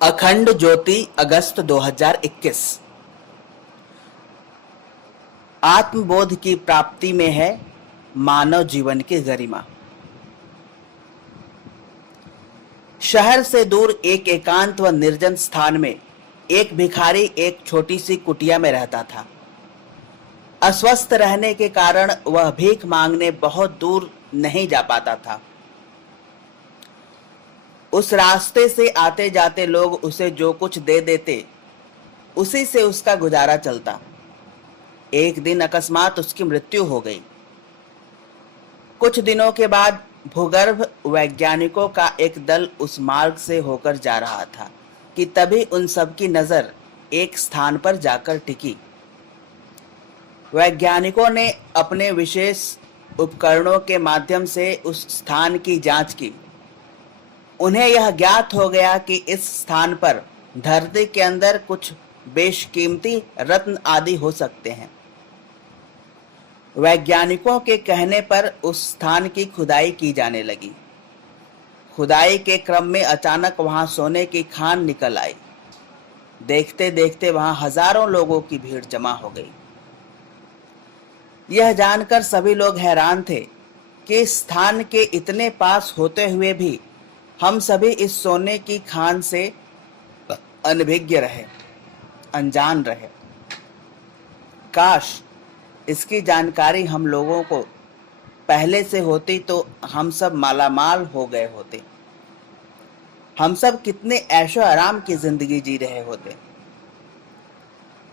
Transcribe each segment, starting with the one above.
अखंड ज्योति अगस्त 2021। आत्मबोध की प्राप्ति में है मानव जीवन की गरिमा। शहर से दूर एक एकांत व निर्जन स्थान में एक भिखारी एक छोटी सी कुटिया में रहता था। अस्वस्थ रहने के कारण वह भीख मांगने बहुत दूर नहीं जा पाता था। उस रास्ते से आते जाते लोग उसे जो कुछ दे देते, उसी से उसका गुजारा चलता। एक दिन अकस्मात उसकी मृत्यु हो गई। कुछ दिनों के बाद भूगर्भ वैज्ञानिकों का एक दल उस मार्ग से होकर जा रहा था कि तभी उन सब की नजर एक स्थान पर जाकर टिकी। वैज्ञानिकों ने अपने विशेष उपकरणों के माध्यम से उस स्थान की जांच की। उन्हें यह ज्ञात हो गया कि इस स्थान पर धरती के अंदर कुछ बेशकीमती रत्न आदि हो सकते हैं। वैज्ञानिकों के कहने पर उस स्थान की खुदाई की जाने लगी। खुदाई के क्रम में अचानक वहां सोने की खान निकल आई। देखते देखते वहां हजारों लोगों की भीड़ जमा हो गई। यह जानकर सभी लोग हैरान थे कि इस स्थान के इतने पास होते हुए भी हम सभी इस सोने की खान से अनभिज्ञ रहे, अनजान रहे। काश इसकी जानकारी हम लोगों को पहले से होती तो हम सब मालामाल हो गए होते। हम सब कितने ऐशो आराम की जिंदगी जी रहे होते।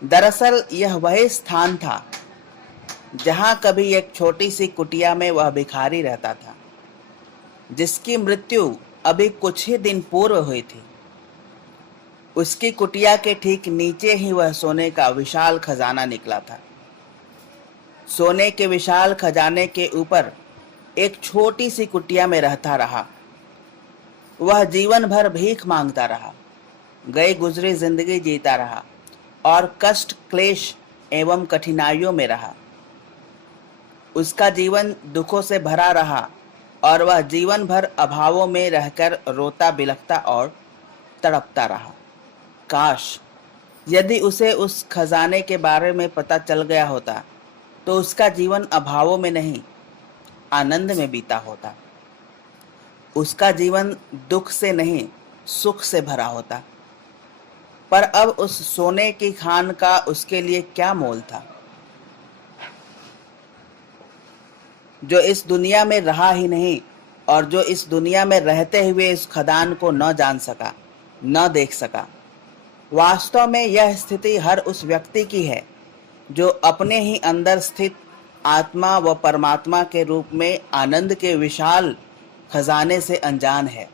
दरअसल यह वही स्थान था जहां कभी एक छोटी सी कुटिया में वह भिखारी रहता था, जिसकी मृत्यु अभी कुछ ही दिन पूर्व हुई थी। उसकी कुटिया के ठीक नीचे ही वह सोने का विशाल खजाना निकला था। सोने के विशाल खजाने के ऊपर एक छोटी सी कुटिया में रहता रहा। वह जीवन भर भीख मांगता रहा, गई गुजरी जिंदगी जीता रहा और कष्ट, क्लेश एवं कठिनाइयों में रहा। उसका जीवन दुखों से भरा रहा और वह जीवन भर अभावों में रहकर रोता बिलखता और तड़पता रहा। काश यदि उसे उस खजाने के बारे में पता चल गया होता तो उसका जीवन अभावों में नहीं, आनंद में बीता होता। उसका जीवन दुख से नहीं, सुख से भरा होता। पर अब उस सोने की खान का उसके लिए क्या मोल था, जो इस दुनिया में रहा ही नहीं और जो इस दुनिया में रहते हुए इस खदान को न जान सका, न देख सका। वास्तव में यह स्थिति हर उस व्यक्ति की है जो अपने ही अंदर स्थित आत्मा व परमात्मा के रूप में आनंद के विशाल खजाने से अनजान है,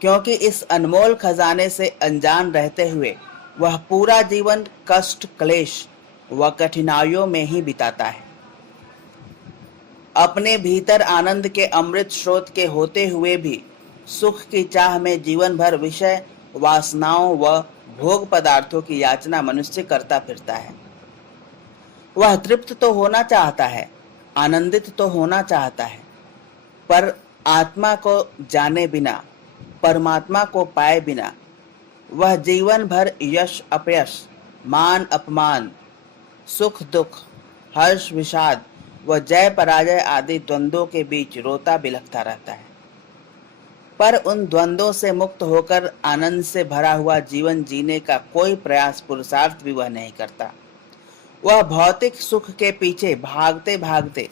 क्योंकि इस अनमोल खजाने से अनजान रहते हुए वह पूरा जीवन कष्ट, क्लेश व कठिनाइयों में ही बिताता है। अपने भीतर आनंद के अमृत स्रोत के होते हुए भी सुख की चाह में जीवन भर विषय वासनाओं व भोग पदार्थों की याचना मनुष्य करता फिरता है। वह तृप्त तो होना चाहता है, आनंदित तो होना चाहता है, पर आत्मा को जाने बिना, परमात्मा को पाए बिना वह जीवन भर यश अपयश, मान अपमान, सुख दुख, हर्ष विषाद व जय पराजय आदि द्वंद्वों के बीच रोता बिलखता रहता है। पर उन द्वंद्वों से मुक्त होकर आनंद से भरा हुआ जीवन जीने का कोई प्रयास, पुरुषार्थ भी वह नहीं करता। वह भौतिक सुख के पीछे भागते भागते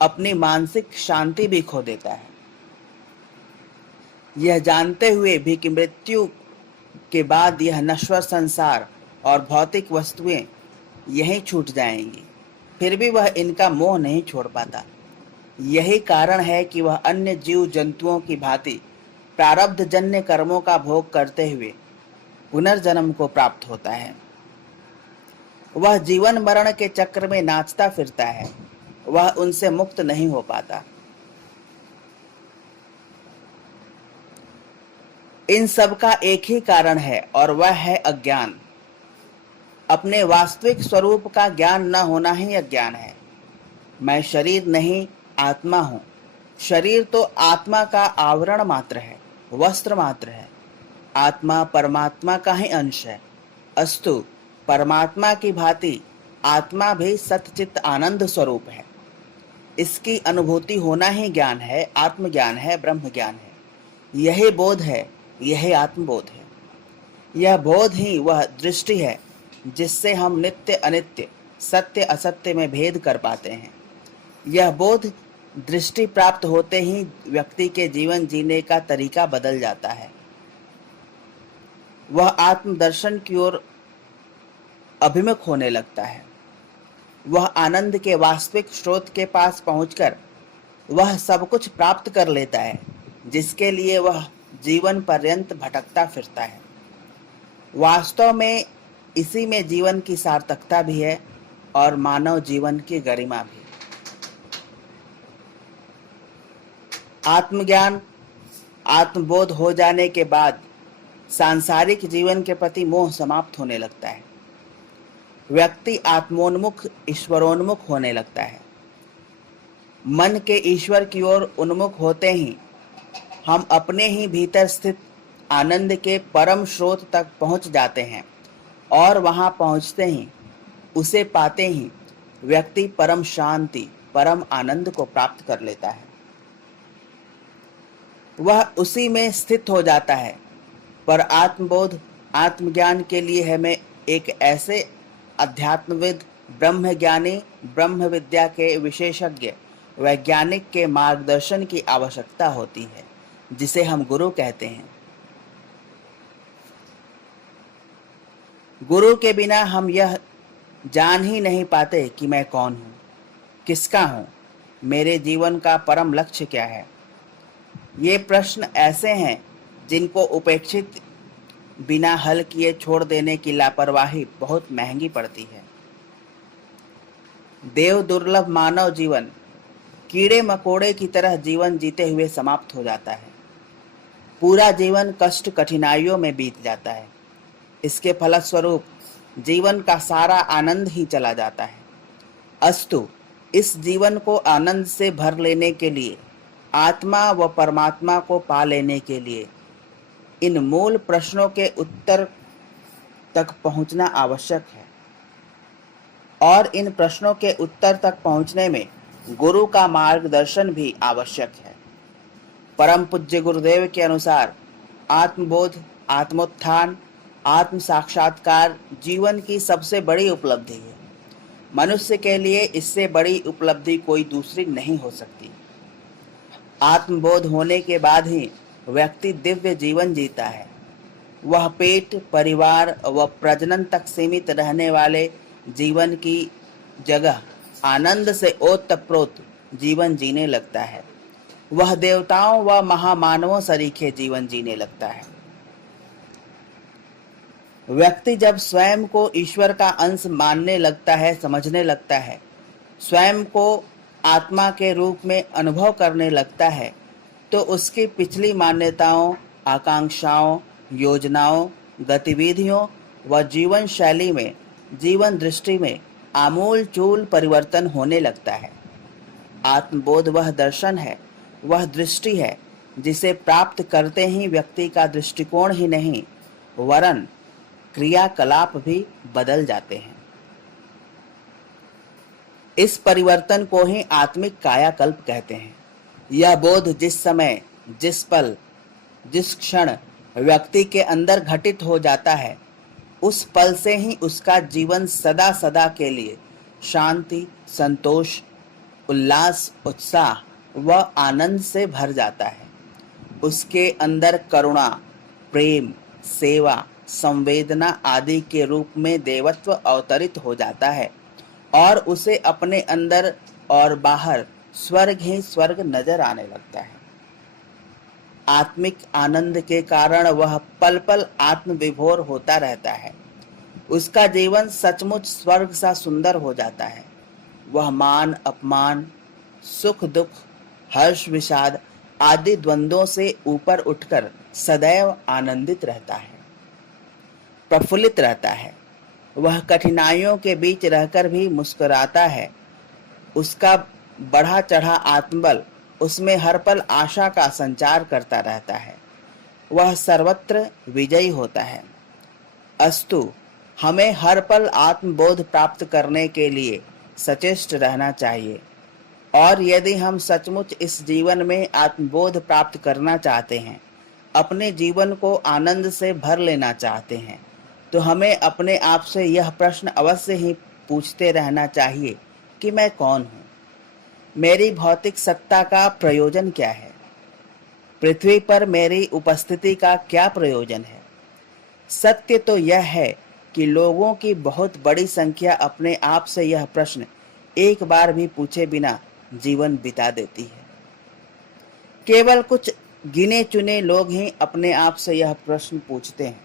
अपनी मानसिक शांति भी खो देता है, यह जानते हुए भी कि मृत्यु के बाद यह नश्वर संसार और भौतिक वस्तुएं यहीं छूट जाएंगी। फिर भी वह इनका मोह नहीं छोड़ पाता। यही कारण है कि वह अन्य जीव जंतुओं की भांति प्रारब्ध जन्य कर्मों का भोग करते हुए पुनर्जन्म को प्राप्त होता है। वह जीवन मरण के चक्र में नाचता फिरता है, वह उनसे मुक्त नहीं हो पाता। इन सब का एक ही कारण है और वह है अज्ञान। अपने वास्तविक स्वरूप का ज्ञान न होना ही अज्ञान है। मैं शरीर नहीं, आत्मा हूं। शरीर तो आत्मा का आवरण मात्र है, वस्त्र मात्र है। आत्मा परमात्मा का ही अंश है, अस्तु परमात्मा की भांति आत्मा भी सतचित्त आनंद स्वरूप है। इसकी अनुभूति होना ही ज्ञान है, आत्मज्ञान है, ब्रह्म ज्ञान है। यही बोध है, यही आत्मबोध है। यह बोध ही वह दृष्टि है जिससे हम नित्य अनित्य, सत्य असत्य में भेद कर पाते हैं। यह बोध दृष्टि प्राप्त होते ही व्यक्ति के जीवन जीने का तरीका बदल जाता है। वह आत्मदर्शन की ओर अभिमुख होने लगता है। वह आनंद के वास्तविक स्रोत के पास पहुंचकर वह सब कुछ प्राप्त कर लेता है जिसके लिए वह जीवन पर्यंत भटकता फिरता है। वास्तव में इसी में जीवन की सार्थकता भी है और मानव जीवन की गरिमा भी। आत्मज्ञान, आत्मबोध हो जाने के बाद सांसारिक जीवन के प्रति मोह समाप्त होने लगता है। व्यक्ति आत्मोन्मुख, ईश्वरोन्मुख होने लगता है। मन के ईश्वर की ओर उन्मुख होते ही हम अपने ही भीतर स्थित आनंद के परम स्रोत तक पहुंच जाते हैं और वहां पहुंचते ही, उसे पाते ही व्यक्ति परम शांति, परम आनंद को प्राप्त कर लेता है। वह उसी में स्थित हो जाता है। पर आत्मबोध, आत्मज्ञान के लिए हमें एक ऐसे अध्यात्मविद, ब्रह्मज्ञानी, ब्रह्म विद्या के विशेषज्ञ, वैज्ञानिक के मार्गदर्शन की आवश्यकता होती है, जिसे हम गुरु कहते हैं। गुरु के बिना हम यह जान ही नहीं पाते कि मैं कौन हूँ, किसका हूँ, मेरे जीवन का परम लक्ष्य क्या है। ये प्रश्न ऐसे हैं जिनको उपेक्षित बिना हल किए छोड़ देने की लापरवाही बहुत महंगी पड़ती है। देव दुर्लभ मानव जीवन कीड़े मकोड़े की तरह जीवन जीते हुए समाप्त हो जाता है। पूरा जीवन कष्ट कठिनाइयों में बीत जाता है। इसके फलस्वरूप जीवन का सारा आनंद ही चला जाता है। अस्तु, इस जीवन को आनंद से भर लेने के लिए, आत्मा व परमात्मा को पा लेने के लिए इन मूल प्रश्नों के उत्तर तक पहुंचना आवश्यक है। और इन प्रश्नों के उत्तर तक पहुंचने में गुरु का मार्गदर्शन भी आवश्यक है। परम पूज्य गुरुदेव के अनुसार आत्मबोध, आत्मोत्थान, आत्म साक्षात्कार जीवन की सबसे बड़ी उपलब्धि है। मनुष्य के लिए इससे बड़ी उपलब्धि कोई दूसरी नहीं हो सकती। आत्मबोध होने के बाद ही व्यक्ति दिव्य जीवन जीता है। वह पेट, परिवार व प्रजनन तक सीमित रहने वाले जीवन की जगह आनंद से ओतप्रोत जीवन जीने लगता है। वह देवताओं व महामानवों सरीखे जीवन जीने लगता है। व्यक्ति जब स्वयं को ईश्वर का अंश मानने लगता है, समझने लगता है, स्वयं को आत्मा के रूप में अनुभव करने लगता है, तो उसकी पिछली मान्यताओं, आकांक्षाओं, योजनाओं, गतिविधियों व जीवन शैली में, जीवन दृष्टि में आमूल चूल परिवर्तन होने लगता है। आत्मबोध वह दर्शन है, वह दृष्टि है जिसे प्राप्त करते ही व्यक्ति का दृष्टिकोण ही नहीं वरन क्रियाकलाप भी बदल जाते हैं। इस परिवर्तन को ही आत्मिक कायाकल्प कहते हैं। यह बोध जिस समय, जिस पल, जिस क्षण व्यक्ति के अंदर घटित हो जाता है, उस पल से ही उसका जीवन सदा सदा के लिए शांति, संतोष, उल्लास, उत्साह व आनंद से भर जाता है। उसके अंदर करुणा, प्रेम, सेवा, संवेदना आदि के रूप में देवत्व अवतरित हो जाता है और उसे अपने अंदर और बाहर स्वर्ग ही स्वर्ग नजर आने लगता है। आत्मिक आनंद के कारण वह पल पल आत्म विभोर होता रहता है। उसका जीवन सचमुच स्वर्ग सा सुंदर हो जाता है। वह मान अपमान, सुख दुख, हर्ष विषाद आदि द्वंद्वों से ऊपर उठकर सदैव आनंदित रहता है, प्रफुल्लित रहता है। वह कठिनाइयों के बीच रहकर भी मुस्कुराता है। उसका बढ़ा चढ़ा आत्मबल उसमें हर पल आशा का संचार करता रहता है। वह सर्वत्र विजयी होता है। अस्तु, हमें हर पल आत्मबोध प्राप्त करने के लिए सचेष्ट रहना चाहिए, और यदि हम सचमुच इस जीवन में आत्मबोध प्राप्त करना चाहते हैं, अपने जीवन को आनंद से भर लेना चाहते हैं, तो हमें अपने आप से यह प्रश्न अवश्य ही पूछते रहना चाहिए कि मैं कौन हूँ? मेरी भौतिक सत्ता का प्रयोजन क्या है? पृथ्वी पर मेरी उपस्थिति का क्या प्रयोजन है? सत्य तो यह है कि लोगों की बहुत बड़ी संख्या अपने आप से यह प्रश्न एक बार भी पूछे बिना जीवन बिता देती है। केवल कुछ गिने चुने लोग ही अपने आप से यह प्रश्न पूछते हैं,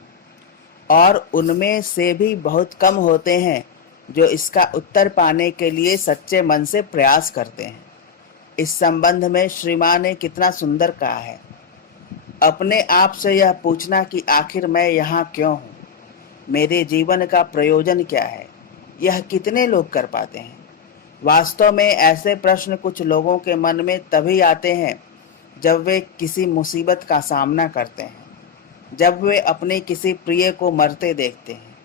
और उनमें से भी बहुत कम होते हैं जो इसका उत्तर पाने के लिए सच्चे मन से प्रयास करते हैं। इस संबंध में श्री मां ने कितना सुंदर कहा है, अपने आप से यह पूछना कि आखिर मैं यहाँ क्यों हूँ, मेरे जीवन का प्रयोजन क्या है, यह कितने लोग कर पाते हैं? वास्तव में ऐसे प्रश्न कुछ लोगों के मन में तभी आते हैं जब वे किसी मुसीबत का सामना करते हैं, जब वे अपने किसी प्रिय को मरते देखते हैं,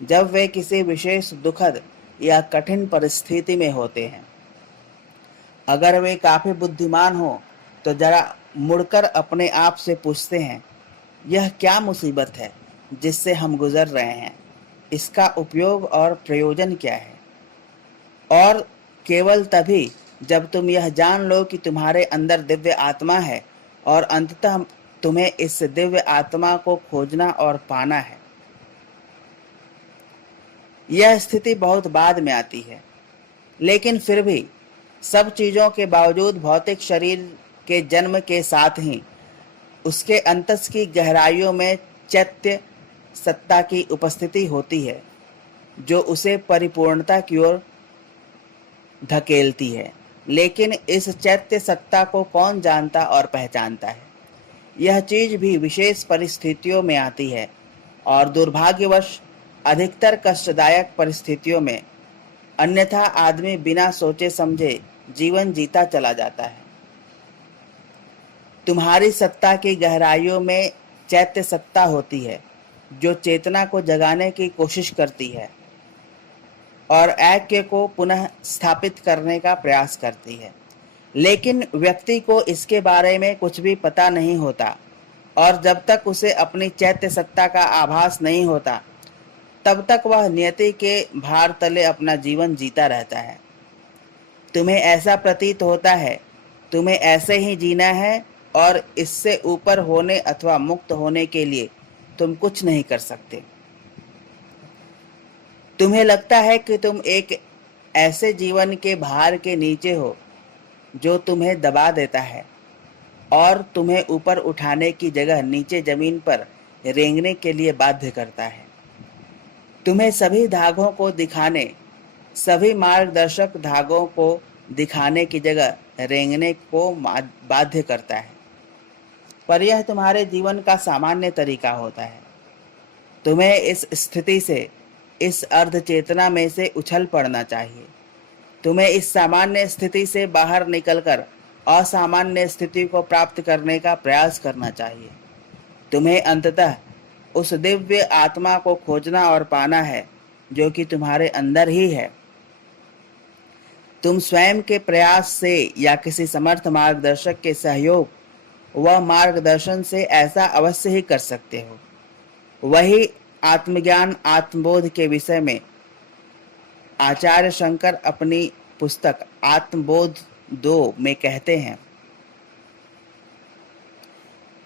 जब वे किसी विशेष दुखद या कठिन परिस्थिति में होते हैं। अगर वे काफी बुद्धिमान हो तो जरा मुड़कर अपने आप से पूछते हैं, यह क्या मुसीबत है जिससे हम गुजर रहे हैं, इसका उपयोग और प्रयोजन क्या है? और केवल तभी जब तुम यह जान लो कि तुम्हारे अंदर दिव्य आत्मा है और अंततः तुम्हें इस दिव्य आत्मा को खोजना और पाना है। यह स्थिति बहुत बाद में आती है, लेकिन फिर भी सब चीजों के बावजूद भौतिक शरीर के जन्म के साथ ही उसके अंतस की गहराइयों में चैत्य सत्ता की उपस्थिति होती है, जो उसे परिपूर्णता की ओर धकेलती है। लेकिन इस चैत्य सत्ता को कौन जानता और पहचानता है? यह चीज भी विशेष परिस्थितियों में आती है, और दुर्भाग्यवश अधिकतर कष्टदायक परिस्थितियों में। अन्यथा आदमी बिना सोचे समझे जीवन जीता चला जाता है। तुम्हारी सत्ता की गहराइयों में चैत्य सत्ता होती है, जो चेतना को जगाने की कोशिश करती है और ऐक्य को पुनः स्थापित करने का प्रयास करती है। लेकिन व्यक्ति को इसके बारे में कुछ भी पता नहीं होता, और जब तक उसे अपनी चैत्य सत्ता का आभास नहीं होता, तब तक वह नियति के भार तले अपना जीवन जीता रहता है। तुम्हें ऐसा प्रतीत होता है तुम्हें ऐसे ही जीना है, और इससे ऊपर होने अथवा मुक्त होने के लिए तुम कुछ नहीं कर सकते। तुम्हें लगता है कि तुम एक ऐसे जीवन के भार के नीचे हो जो तुम्हें दबा देता है और तुम्हें ऊपर उठाने की जगह नीचे जमीन पर रेंगने के लिए बाध्य करता है। तुम्हें सभी धागों को दिखाने, सभी मार्गदर्शक धागों को दिखाने की जगह रेंगने को बाध्य करता है। पर यह तुम्हारे जीवन का सामान्य तरीका होता है। तुम्हें इस स्थिति से, इस अर्ध चेतना में से उछल पड़ना चाहिए। तुम्हें इस सामान्य स्थिति से बाहर निकलकर असामान्य स्थिति को प्राप्त करने का प्रयास करना चाहिए। तुम्हें अंततः उस दिव्य आत्मा को खोजना और पाना है जो कि तुम्हारे अंदर ही है। तुम स्वयं के प्रयास से या किसी समर्थ मार्गदर्शक के सहयोग व मार्गदर्शन से ऐसा अवश्य ही कर सकते हो। वही आत्मज्ञान आत्मबोध के विषय में आचार्य शंकर अपनी पुस्तक आत्मबोध 2 में कहते हैं,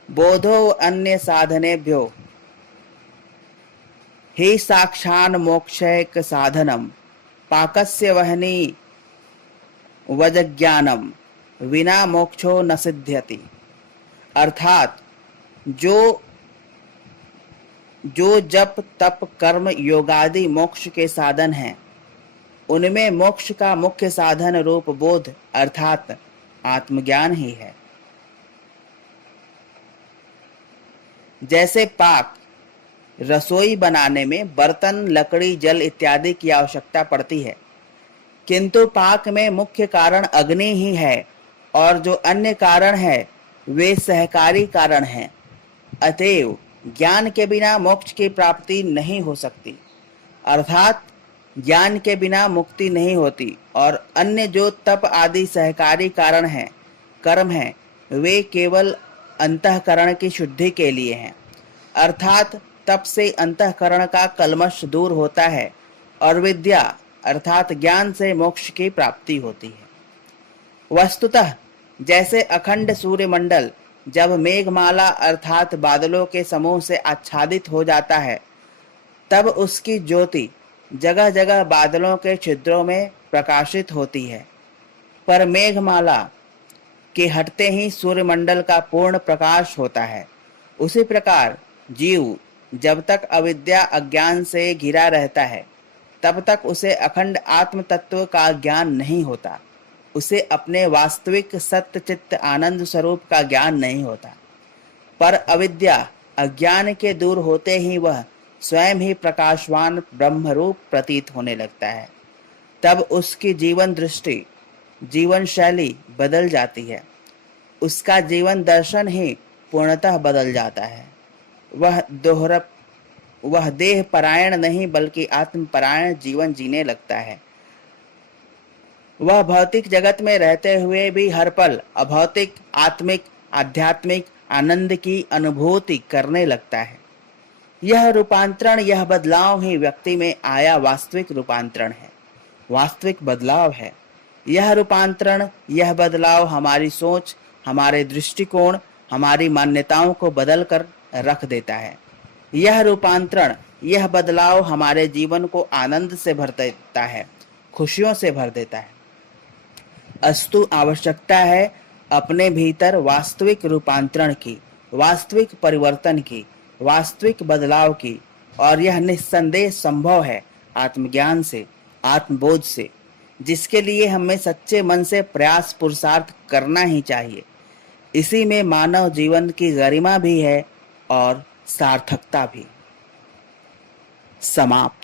बोधो अन्य साधनेभ्यो हि साक्षान् मोक्षैक साधनम पाकस्य वहनी वजज्ञानम विना मोक्षो न सिद्ध्यति। अर्थात जो जप तप कर्म योगादि मोक्ष के साधन हैं, उनमें मोक्ष का मुख्य साधन रूप बोध अर्थात आत्मज्ञान ही है। जैसे पाक, रसोई बनाने में बर्तन, लकड़ी, जल इत्यादि की आवश्यकता पड़ती है, किंतु पाक में मुख्य कारण अग्नि ही है, और जो अन्य कारण है वे सहकारी कारण हैं। अतएव ज्ञान के बिना मोक्ष की प्राप्ति नहीं हो सकती, अर्थात ज्ञान के बिना मुक्ति नहीं होती। और अन्य जो तप आदि सहकारी कारण हैं, कर्म हैं, वे केवल अंतःकरण की शुद्धि के लिए हैं, अर्थात तप से अंतःकरण का कल्मश दूर होता है और विद्या अर्थात ज्ञान से मोक्ष की प्राप्ति होती है। वस्तुतः जैसे अखंड सूर्यमंडल जब मेघमाला अर्थात बादलों के समूह से आच्छादित हो जाता है, तब उसकी ज्योति जगह जगह बादलों के छिद्रों में प्रकाशित होती है, पर मेघमाला के हटते ही सूर्यमंडल का पूर्ण प्रकाश होता है। उसी प्रकार जीव जब तक अविद्या अज्ञान से घिरा रहता है, तब तक उसे अखंड आत्म तत्व का ज्ञान नहीं होता, उसे अपने वास्तविक सत्य चित्त आनंद स्वरूप का ज्ञान नहीं होता। पर अविद्या अज्ञान के दूर होते ही वह स्वयं ही प्रकाशवान ब्रह्मरूप प्रतीत होने लगता है। तब उसकी जीवन दृष्टि, जीवन शैली बदल जाती है, उसका जीवन दर्शन ही पूर्णतः बदल जाता है। वह देह परायण नहीं बल्कि आत्म परायण जीवन जीने लगता है। वह भौतिक जगत में रहते हुए भी हर पल अभौतिक, आत्मिक, आध्यात्मिक आनंद की अनुभूति करने लगता है। यह रूपांतरण, यह बदलाव ही व्यक्ति में आया वास्तविक रूपांतरण है, वास्तविक बदलाव है। यह रूपांतरण, यह बदलाव हमारी सोच, हमारे दृष्टिकोण, हमारी मान्यताओं को बदल कर रख देता है। यह रूपांतरण, यह बदलाव हमारे जीवन को आनंद से भर देता है, खुशियों से भर देता है। अस्तु आवश्यकता है अपने भीतर वास्तविक रूपांतरण की, वास्तविक परिवर्तन की, वास्तविक बदलाव की, और यह निस्संदेह संभव है आत्मज्ञान से, आत्मबोध से, जिसके लिए हमें सच्चे मन से प्रयास पुरुषार्थ करना ही चाहिए। इसी में मानव जीवन की गरिमा भी है और सार्थकता भी। समाप्त।